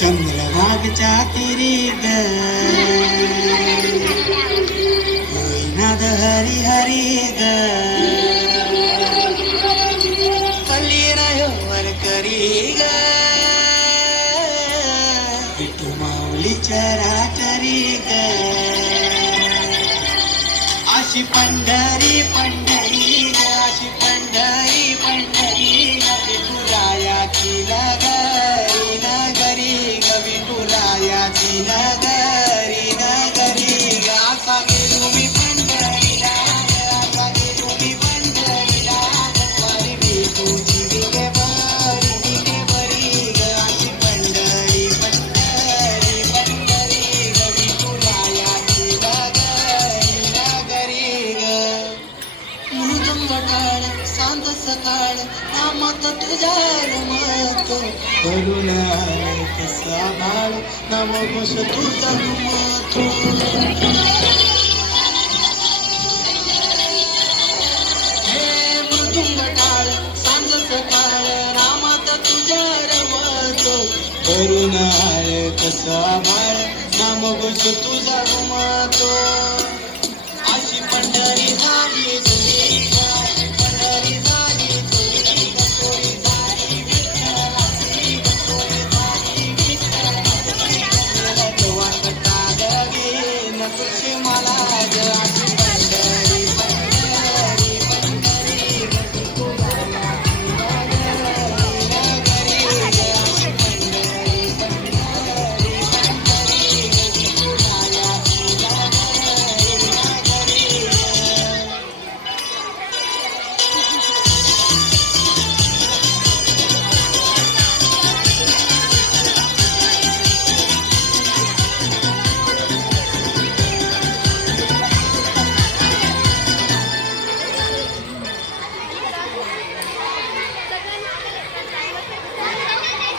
चंद्रभागच्या तिरी ग नाद हरी हरी ग पल्ली रायो वर करी ग विठू माऊली चराचरी ग अशी पंढरी पंढरी ग अशी पंढरी पंढरी ग विठुरायाची नगरी नगरी ग विठुरायाची नगरी नगरी ग असा गेलो मी पंढरीला असा गेलो मी पंढरीला वारी विठूची दिगे बरी ग अशी पंढरी पंढरी पंढरी ग विठुरायाची नगरी नगरी ग मृदुंग टाळ सांज सकाळ नामात तुझ्या रमतो करुण आले कसा भाळ नाम घोष तुझा रमतो हे मृदुंग टाळ सांज सकाळ नामात तुझ्या रमतो करुण आले कसा भाळ नाम घोष तुझा रमतो